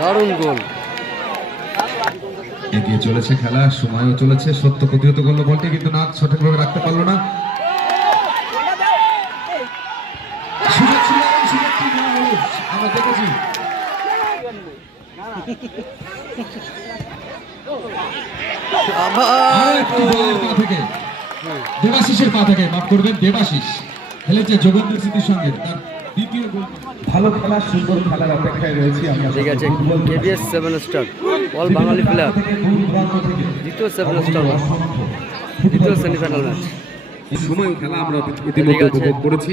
দারুণ গোল। এগিয়ে চলেছে খেলা, সময়ও চলেছে। সত্য প্রতিহত করলো বলটি, কিন্তু না সঠিকভাবে রাখতে পারলো না। আমরা দেখেছি দেবাশিসের পা থেকে, মাফ করবেন, দেবাশিস খেলেছে যোগেন্দ্র স্মৃতির সঙ্গে। তার দ্বিতীয় গোল। ভালো খেলা, সুন্দর খেলার অপেক্ষায় রয়েছি আমরা। ঠিক আছে, কেবিএস 7 স্টার অল বাঙালি প্লেয়ার, দ্বিতীয় 7 স্টার, দ্বিতীয় সেমিফাইনাল ম্যাচ। সময় খেলা আমরা ইতিমধ্যে উপভোগ করেছি।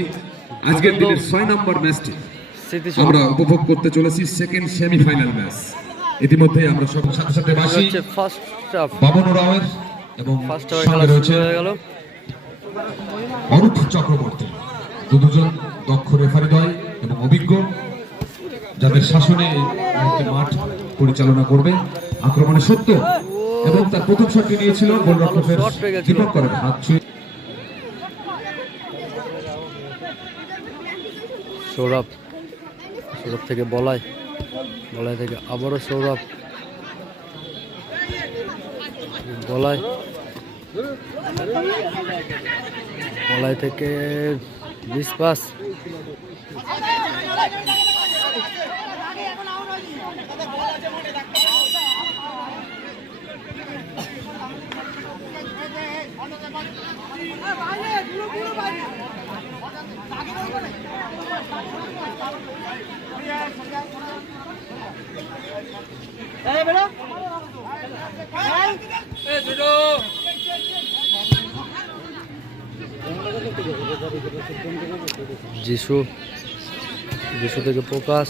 আজকের দিনের 6 নম্বর ম্যাচটি আমরা উপভোগ করতে চলেছি, সেকেন্ড সেমিফাইনাল ম্যাচ। ইতিমধ্যে আমরা সব সাথে সাথে বাসি ফার্স্ট হাফ বাবন রাওয়ের এবং ফার্স্ট হাফে খেলা শুরু হয়ে গেল। অরূপ চক্রবর্তী দুজন দক্ষ রেফারিদ্বয় এবং অভিজ্ঞ, যাদের শাসনে মাঠ পরিচালনা করবে। আক্রমণে সত্য এবং তার প্রথম শটটি নিয়েছিল গোলরক্ষকের দীপক করের হাত ছুঁয়ে। সৌরভ, সৌরভ থেকে বলাই, বলাই থেকে আবারও সৌরভ, বলাই, বলাই থেকে বিশ্বাস, যিশু, যিশু থেকে প্রকাশ,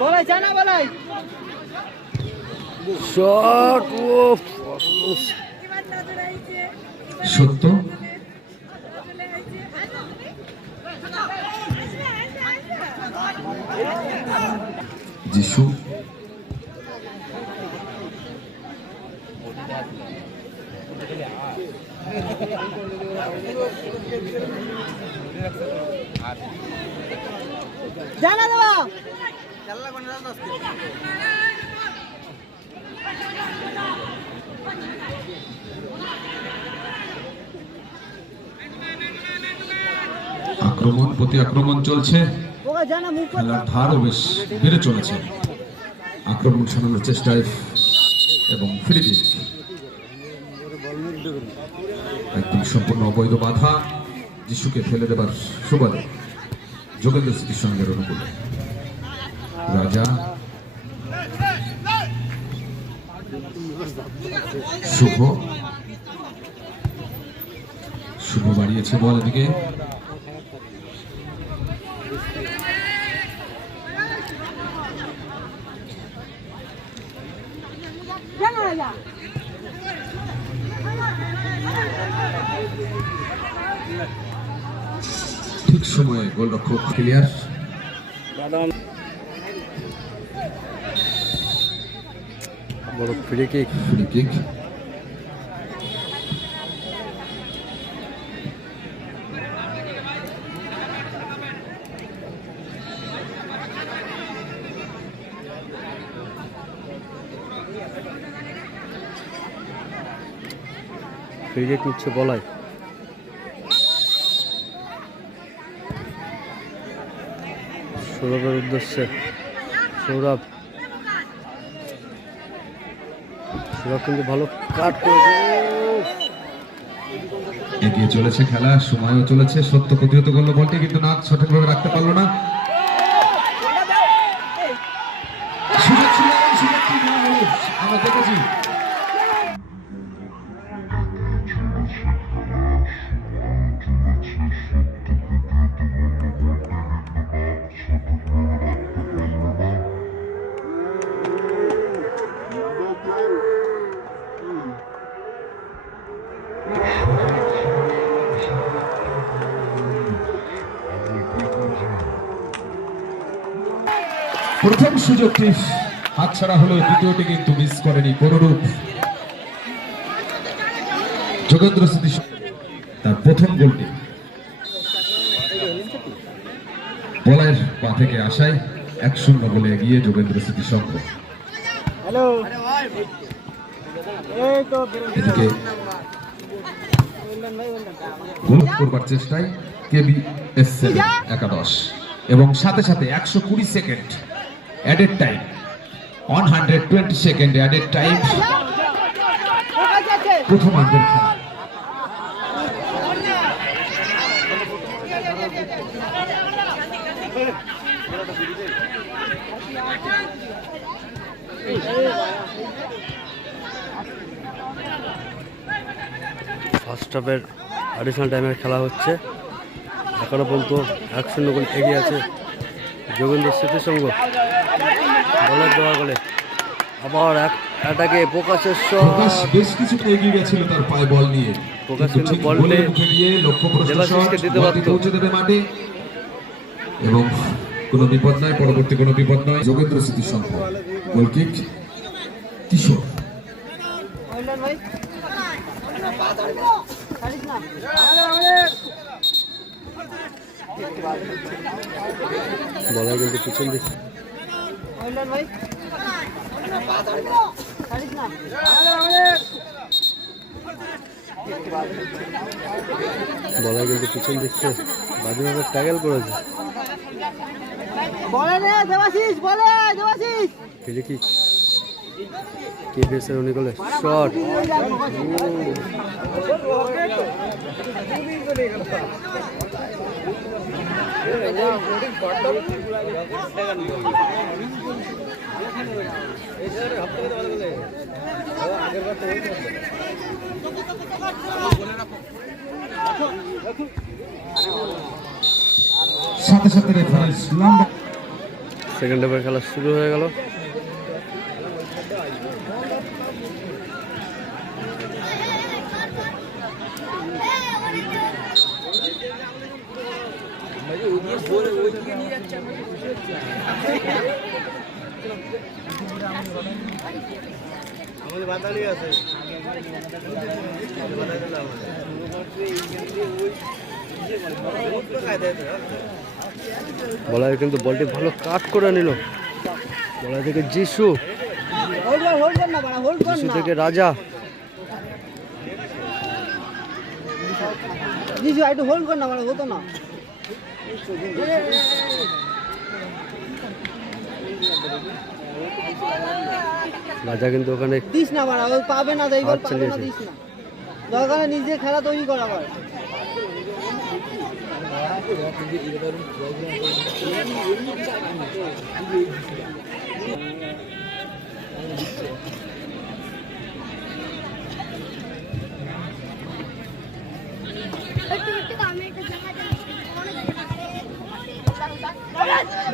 বলাই জানা বলাই শট, সত্য যিশু জানা দেবা আক্রমণ প্রতি আক্রমণ চলছে, খেলার ধারও বেশ বেড়ে চলেছে। আক্রমণ সামলানোর চেষ্টায় এবং ফ্রি কিক একদম সম্পূর্ণ অবৈধ বাধা যিশুকে ফেলে দেবার সুবাদে যোগেন্দ্র স্মৃতির সঙ্গে অনুকূলে রাজা, শুভ, শুভ বাড়িয়েছে বল এদিকে, ঠিক সময়ে গোলরক্ষক ক্লিয়ার। বড় free kick, free kick free kick নিচ্ছে বলাই, সৌরভের উদ্দেশ্যে, সৌরভ, সৌরভ কিন্তু ভালো কাট করেছে। এগিয়ে চলেছে খেলা, সময়ও চলেছে। সত্য প্রতিহত করলো বলটি, কিন্তু না সঠিকভাবে রাখতে পারলো না। আমরা দেখেছি প্রথম সুযোগটি হাতছাড়া হলো, দ্বিতীয়টি কিন্তু মিস করেনি কোনরূপ। যোগেন্দ্র স্মৃতি তার প্রথম গোলটি বলের পা থেকে আসায় 1-0 গোলে এগিয়ে যোগেন্দ্র স্মৃতি সংঘ। হ্যালো এই তো এদিকে গোল করবার চেষ্টায় কেবিএসএল একাদশ এবং সাথে সাথে 120 second added time, 120 second added time প্রথমার্ধের খেলা। ফার্স্ট হাফের অ্যাডিশনাল টাইমের খেলা হচ্ছে। এখনো পর্যন্ত 1-0 গোল এগিয়ে আছে যোগেন্দ্র স্মৃতি সংঘ। বলের দেওয়া গোলে আবার অ্যাটাকে প্রকাশের প্রকাশ বেশ কিছুটা এগিয়ে গেছিল তার পায়ে বল নিয়ে, প্রকাশ কিন্তু ঠিক বলটা গোলের মুখে দিয়ে লক্ষ্যপ্রষ্ট দেবাশিসকে শট, দিতে বলটি পারতো। পৌঁছে দেবে মাঠে এবং কোনো বিপদ নয়, পরবর্তী কোনো বিপদ নয়। যোগেন্দ্র স্মৃতি সংঘ গোল কিক কিশোর। ভাই ছাড়িস না বলা কিন্তু পিছন দিক ভাই ছাড়িস না বলা কিন্তু পিছন দিচ্ছে বাজেভাবে ট্যাকেল করেছে। বলে নে দেবাশিস, বলে দেবাশিস। ফিরে কি কেবিএসের উনি গোলে শট। সাথে সাথে রেফারেন্স লম্বা সেকেন্ড হাফের খেলা শুরু হয়ে গেল। বলার কিন্তু বলটি ভালো কাট করে নিল। বলা থেকে যিশু, হোল্ড কর না বাড়া, হোল্ড কর যিশু না। থেকে রাজা। জিজু একটু হোল্ড কর না বাড়া, হতো না। রাজা কিন্তু ওখানে দিস না বাড়া, ওই পাবে না, এই বল হাত পাবে না, চালিয়েছে। দিস না। দরকার নিজে খেলা তৈরি কর আবার।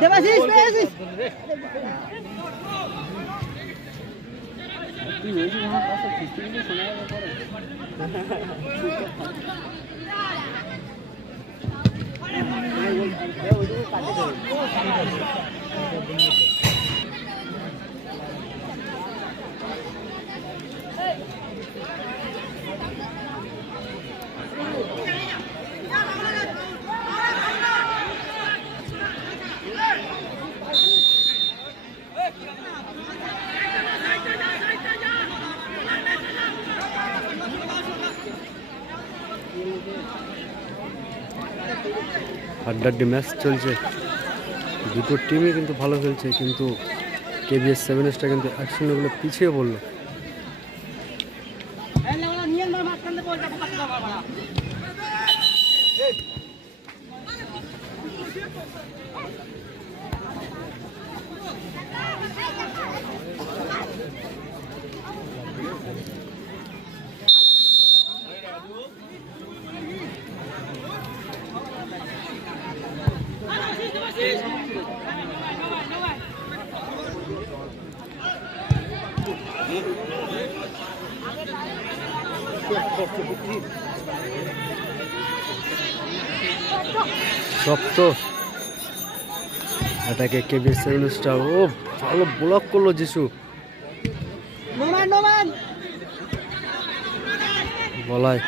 দেবাশিস পেয়েছিস। হাড্ডাহাড্ডি ম্যাচ চলছে, দুটো টিমই কিন্তু ভালো খেলছে, কিন্তু কেবিএস 7 কিন্তু 1-0 গোলে পিছিয়ে পড়লো। শক্ত এটাকে কেবি সেভেন স্টার। ও ভালো ব্লক করলো যিশু। নোমান বলায়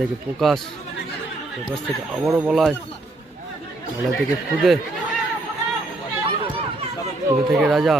দেখে প্রকাশ থেকে আবারও বলায় থেকে খুদে থেকে রাজা।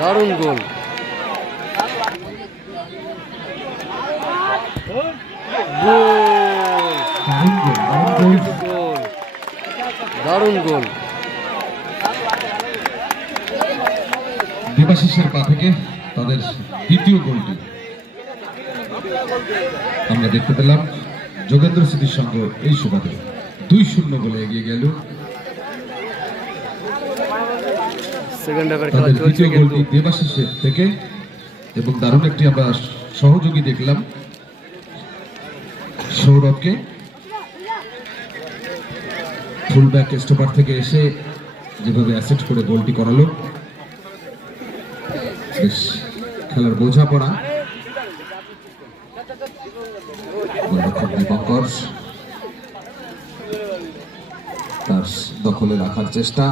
দারুণ গোল। দারুণ গোল। দেবাশিসের পা থেকে তাদের দ্বিতীয় গোলটি আমরা দেখতে পেলাম। যোগেন্দ্র স্মৃতির সঙ্গে এই সুবাদে 2-0 গোলে এগিয়ে গেল। সেকেন্ড হাফের খেলা চলছে দ্বিতীয় কিন্তু গোলটি দেবাশিসের থেকে এবং দারুণ একটি আমরা সহযোগী দেখলাম সৌরভকে। ফুলব্যাক স্টপার থেকে এসে যেভাবে অ্যাসেট করে গোলটি করালো, বেশ খেলার বোঝাপড়া। গোলরক্ষক দীপঙ্কর তার দখলে রাখার চেষ্টা।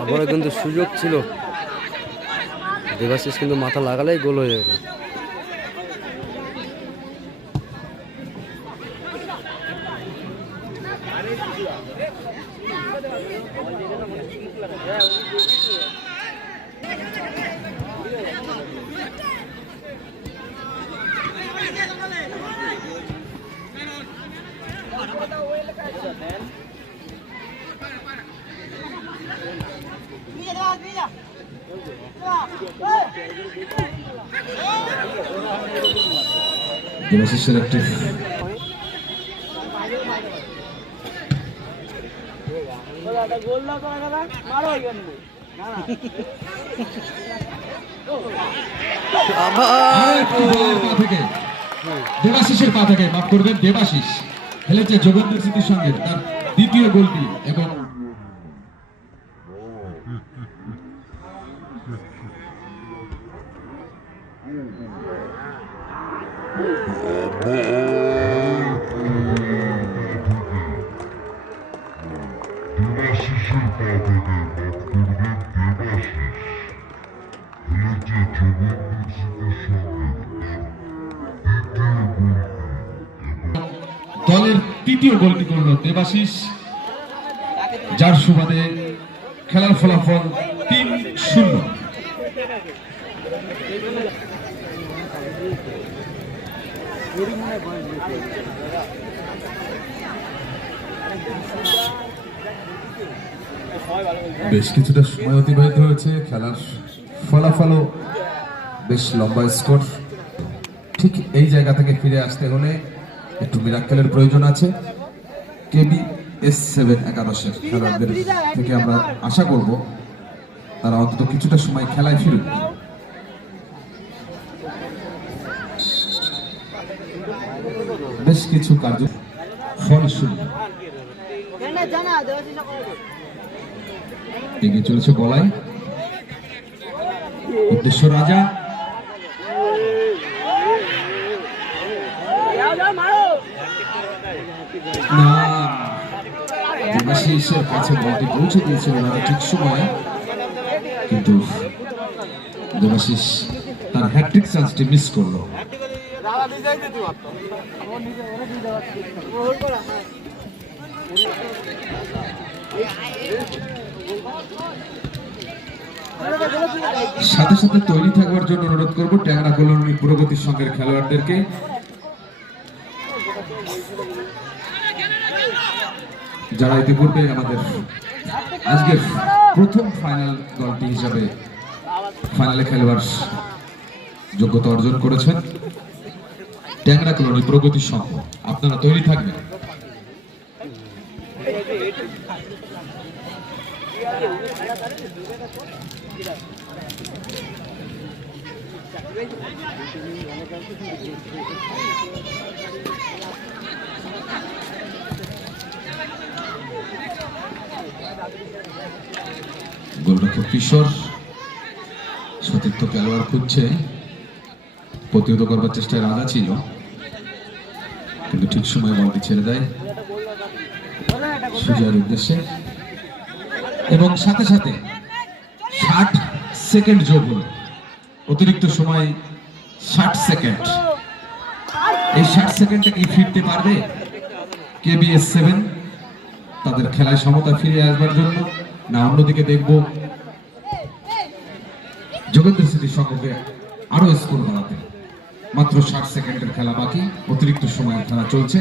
আবারও কিন্তু সুযোগ ছিল, দেবাশিস কিন্তু মাথা লাগালেই গোল হয়ে যাবে। দেবাশিসের একটি দেবাশিসের পা থেকে, মাফ করবেন, দেবাশিস খেলেছে যোগেন্দ্র স্মৃতির সঙ্গে তার দ্বিতীয় গোলটি এবং দলের তৃতীয় গোলটি করল দেবাশিস, যার সুবাদে খেলার ফলাফল 3-0। বেশ কিছুটা সময় অতিবাহিত হয়েছে, খেলার ফলাফলও বেশ লম্বা স্কোর। ঠিক এই জায়গা থেকে ফিরে আসতে হলে একটু মিরাক্কেলের প্রয়োজন আছে। কেবি S7 একাদশের খেলোয়াড়দের থেকে আমরা আশা করব তারা অন্তত কিছুটা সময় খেলায় ফিরুক। বেশ কিছু কার্য ফল শূন্য এগিয়ে চলেছে বলাই, উদ্দেশ্য রাজা, দেবাশিসের কাছে বলটি পৌঁছে দিয়েছিল না ঠিক সময়ে, কিন্তু দেবাশিস তার হ্যাট্রিক চান্সটি মিস করলো। সাথে সাথে তৈরি থাকবার জন্য অনুরোধ করবো ট্যাংরা কলোনি প্রগতি সংঘের খেলোয়াড়দেরকে। যারা ইতিপূর্বে আমাদের আজকের প্রথম ফাইনাল দলটি হিসাবে ফাইনালে খেলোয়াড় যোগ্যতা অর্জন করেছেন, ট্যাংরা কলোনি প্রগতি সংঘ, আপনারা তৈরি থাকবেন। গোলরক্ষক কিশোর সতীর্থ খেলোয়াড় খুঁজছে, প্রতিহত করবার চেষ্টায় রাজা ছিল, কিন্তু ঠিক সময় বলটি ছেড়ে দেয় সুজয়ের উদ্দেশ্যে, এবং সাথে সাথে 60 সেকেন্ড যোগ হলো, অতিরিক্ত সময় 60 সেকেন্ড। এই 60 সেকেন্ডে কি ফিরতে পারবে কেবিএস 7 তাদের খেলায় সমতা ফিরে আসবার জন্য, না অন্যদিকে দেখব যোগেন্দ্র স্মৃতি সংঘকে আরো স্কোর বাড়াতে? মাত্র 60 সেকেন্ডের খেলা বাকি, অতিরিক্ত সময়ের খেলা চলছে।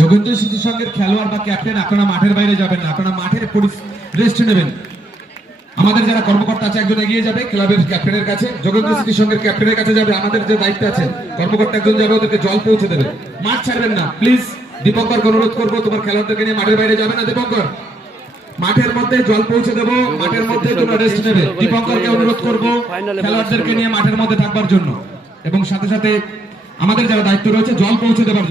যোগেন্দ্র স্মৃতি সংঘের খেলোয়াড় বা ক্যাপ্টেন, আপনারা মাঠের বাইরে যাবেন না, আপনারা মাঠের রেস্ট নেবেন। আমাদের যারা কর্মকর্তা আছে একজন এগিয়ে যাবে ক্লাবের ক্যাপ্টেনের কাছে, যোগেন্দ্র স্মৃতি সংঘের ক্যাপ্টেনের কাছে যাবে, আমাদের যে দায়িত্ব আছে কর্মকর্তা একজন যাবে, ওদেরকে জল পৌঁছে দেবে। মাঠ ছাড়বেন না প্লিজ। দীপঙ্করকে অনুরোধ করবো তোমার খেলোয়াড়দেরকে নিয়ে মাঠের বাইরে যাবে না। দীপঙ্কর, মাঠের মধ্যে জল পৌঁছে দেবো, মাঠের মধ্যে তোমরা রেস্ট নেবে। দীপঙ্করকে অনুরোধ করবো খেলোয়াড়দেরকে নিয়ে মাঠের মধ্যে থাকবার জন্য, এবং সাথে সাথে আমাদের যারা দায়িত্ব রয়েছে জল পৌঁছে দেবার